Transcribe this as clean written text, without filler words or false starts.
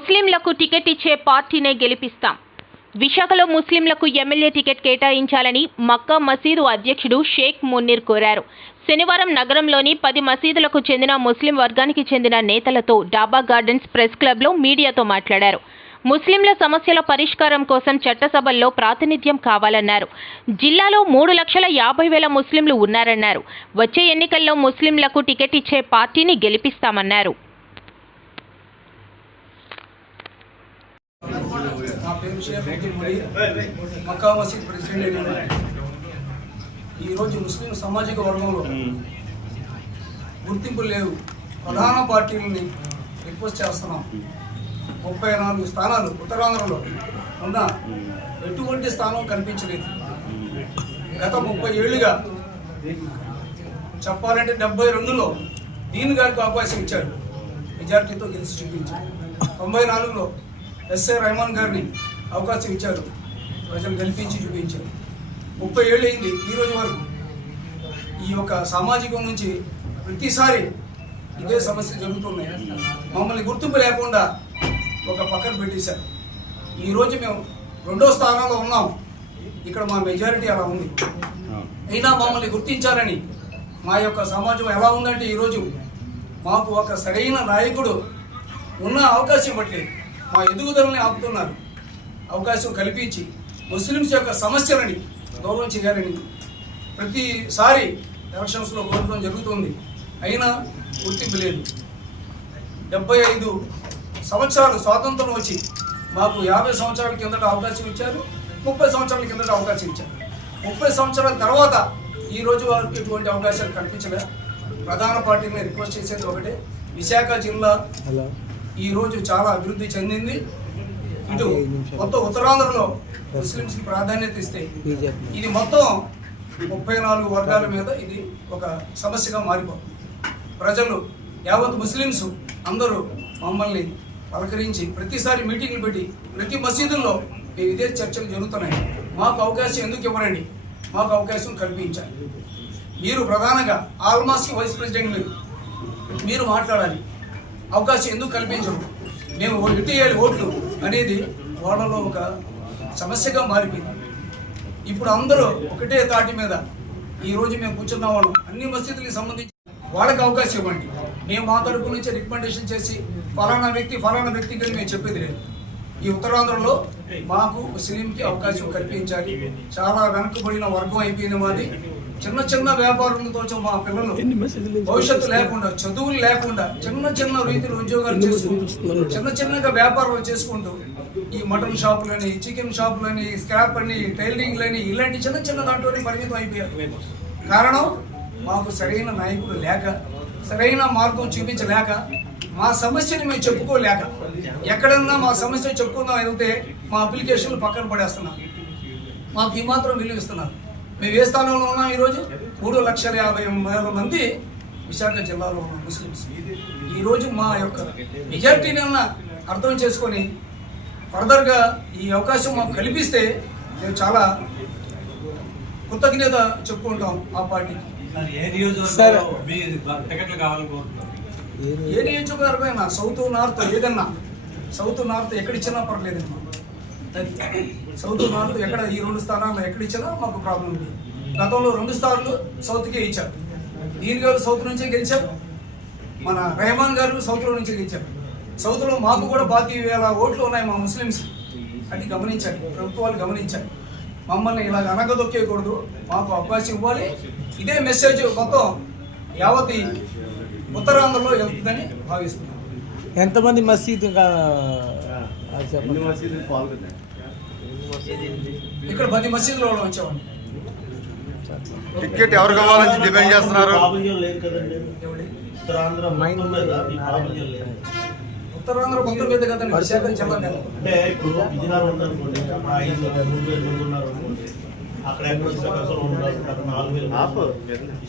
ముస్లింలకు టికెట్ ఇచ్చే పార్టీనే గెలిపిస్తాం. విశాఖలో ముస్లింలకు ఎమ్మెల్యే టికెట్ కేటాయించాలని మక్కా మసీదు అధ్యక్షుడు షేక్ మున్నీర్ కోరారు. శనివారం నగరంలోని 10 మసీదులకు చెందిన ముస్లిం వర్గానికి చెందిన నేతలతో డాబా గార్డెన్స్ ప్రెస్ క్లబ్లో మీడియాతో మాట్లాడారు. ముస్లింల సమస్యల పరిష్కారం కోసం చట్టసభల్లో ప్రాతినిధ్యం కావాలన్నారు. జిల్లాలో 3,50,000 ముస్లింలు ఉన్నారన్నారు. వచ్చే ఎన్నికల్లో ముస్లింలకు టికెట్ ఇచ్చే పార్టీని గెలిపిస్తామన్నారు. నా పేరు షేక్ మున్నీర్, మక్కా మసీద్ ప్రెసిడెంట్. ఈరోజు ముస్లిం సామాజిక వర్గంలో గుర్తింపు లేవు. ప్రధాన పార్టీలని రిక్వెస్ట్ చేస్తున్నాం. 34 స్థానాలు ఉత్తరాంధ్రలో ఉన్న ఎటువంటి స్థానం కనిపించలేదు. గత 30 ఏళ్లుగా చెప్పాలంటే 72లో దీని గారికి అవకాశం ఇచ్చారు, మెజార్టీతో గెలిచి చూపించారు. 94లో ఎస్ఏ రెహమాన్ గారిని అవకాశం ఇచ్చారు, ప్రజలు గెలిపించి చూపించారు. 30 ఏళ్ళు అయింది ఈ రోజు వరకు. ఈ యొక్క సామాజికం నుంచి ప్రతిసారి ఇదే సమస్య జరుగుతున్నాయి. మమ్మల్ని గుర్తింపు లేకుండా ఒక పక్కన పెట్టేశారు. ఈరోజు మేము 2వ స్థానంలో ఉన్నాం. ఇక్కడ మా మెజారిటీ అలా ఉంది. అయినా మమ్మల్ని గుర్తించాలని మా యొక్క సమాజం ఎలా ఉందంటే ఈరోజు మాకు ఒక సరైన నాయకుడు ఉన్న అవకాశం ఇవ్వట్లేదు. మా ఎదుగుదలని ఆపుతున్నారు. అవకాశం కల్పించి ముస్లిమ్స్ యొక్క సమస్యలని దూరం చేయాలని ప్రతిసారి ఎలక్షన్స్లో కోరడం జరుగుతుంది. అయినా గుర్తింపు లేదు. 75 సంవత్సరాలు స్వాతంత్రం వచ్చి మాకు 50 సంవత్సరాల కిందట అవకాశం ఇచ్చారు, 30 సంవత్సరాల కిందట అవకాశం ఇచ్చారు. 30 సంవత్సరాల తర్వాత ఈరోజు వారికి ఎటువంటి అవకాశాలు కల్పించలే. ప్రధాన పార్టీని రిక్వెస్ట్ చేసేది ఒకటే, విశాఖ జిల్లా ఈరోజు చాలా అభివృద్ధి చెందింది. ఇటు మొత్తం ఉత్తరాంధ్రలో ముస్లింస్కి ప్రాధాన్యత ఇస్తే ఇది మొత్తం 34 వర్గాల మీద ఇది ఒక సమస్యగా మారిపోతుంది. ప్రజలు యావత్ ముస్లింస్ అందరూ మమ్మల్ని పలకరించి ప్రతిసారి మీటింగ్లు పెట్టి ప్రతి మసీదుల్లో ఇదే చర్చలు జరుగుతున్నాయి. మాకు అవకాశం ఎందుకు ఇవ్వరండి, మాకు అవకాశం కల్పించాలి. మీరు ప్రధానంగా ఆల్మాస్కి వైస్ ప్రెసిడెంట్ మీరు మాట్లాడాలి. అవకాశం ఎందుకు కల్పించరు, మేము ఇటేయాలి ఓట్లు అనేది వాళ్ళలో ఒక సమస్యగా మారిపోయింది. ఇప్పుడు అందరూ ఒకటే తాటి మీద ఈరోజు మేము కూర్చున్న వాళ్ళం అన్ని మసీదులకు సంబంధించి వాళ్ళకి అవకాశం ఇవ్వండి. మేము మా తరపు నుంచి రికమెండేషన్ చేసి ఫలానా వ్యక్తికి మేము చెప్పేది లేదు. ఈ ఉత్తరాంధ్రలో మాకు ముస్లింకి అవకాశం కల్పించాలి. చాలా వెనకబడిన వర్గం అయిపోయింది మాది. చిన్న వ్యాపారులతో మా పిల్లలు భవిష్యత్తు లేకుండా, చదువులు లేకుండా చిన్న రీతిలో ఉద్యోగాలు చేసుకుంటూ చిన్నగా వ్యాపారాలు చేసుకుంటూ ఈ మటన్ షాపులని, చికెన్ షాపులని, స్క్రాప్ అని, టైలరింగ్లని ఇలాంటి చిన్న దాంట్లోనే పరిమితం అయిపోయారు. కారణం మాకు సరైన నాయకులు లేక, సరైన మార్గం చూపించలేక, మా సమస్యని మేము చెప్పుకోలేక, ఎక్కడన్నా మా సమస్య చెప్పుకుందాం వెళ్తే మా అప్లికేషన్లు పక్కన పడేస్తున్నాం. మాకు ఈ మాత్రం విలువ ఇస్తున్నారు. మేము ఏ స్థానంలో ఉన్నాం ఈరోజు? 3,50,000 మంది విశాఖ జిల్లాలో ఉన్న ముస్లిమ్స్. ఈరోజు మా యొక్క మెజార్టీని అర్థం చేసుకొని ఫర్దర్గా ఈ అవకాశం మాకు కల్పిస్తే మేము చాలా కృతజ్ఞత చెప్పుకుంటాం ఆ పార్టీకి. ఏ నియోజకవర్గమైనా సౌత్ నార్త్ ఏదన్నా, సౌత్ నార్త్ ఎక్కడిచ్చినా పర్లేదు. సౌత్ నార్త్ ఎక్కడ ఈ 2 స్థానాల్లో ఎక్కడిచ్చినా మాకు ప్రాబ్లం ఉంది. గతంలో 2 సార్లు సౌత్కే ఇచ్చారు. దీని గారు సౌత్ నుంచే గెలిచారు, మన రెహమాన్ గారు సౌత్లో నుంచే గెలిచారు. సౌత్లో మాకు కూడా 25,000 ఓట్లు ఉన్నాయి మా ముస్లిమ్స్. అది గమనించాలి, ప్రభుత్వాలు గమనించాలి. మమ్మల్ని ఇలాగ అనగదొక్కేయకూడదు, మాకు అవకాశం ఇవ్వాలి. ఇదే మెసేజ్ మొత్తం యావత్ ఉత్తరాంధ్రలో వెళ్తుందని భావిస్తున్నాం. ఎంతమంది మసీదు ఇక్కడ 10 మసీదులో వచ్చామండి. టికెట్ ఎవరు కావాలని డిమాండ్ చేస్తున్నారు? ఉత్తరాంధ్ర మొత్తం మీద కదండి విశాఖ జిల్లా మీద. అంటే ఇప్పుడు విజయనగరం ఉందనుకోండి, 5,000 మంది ఉన్నారు, అక్కడ ఎక్కడ 4,000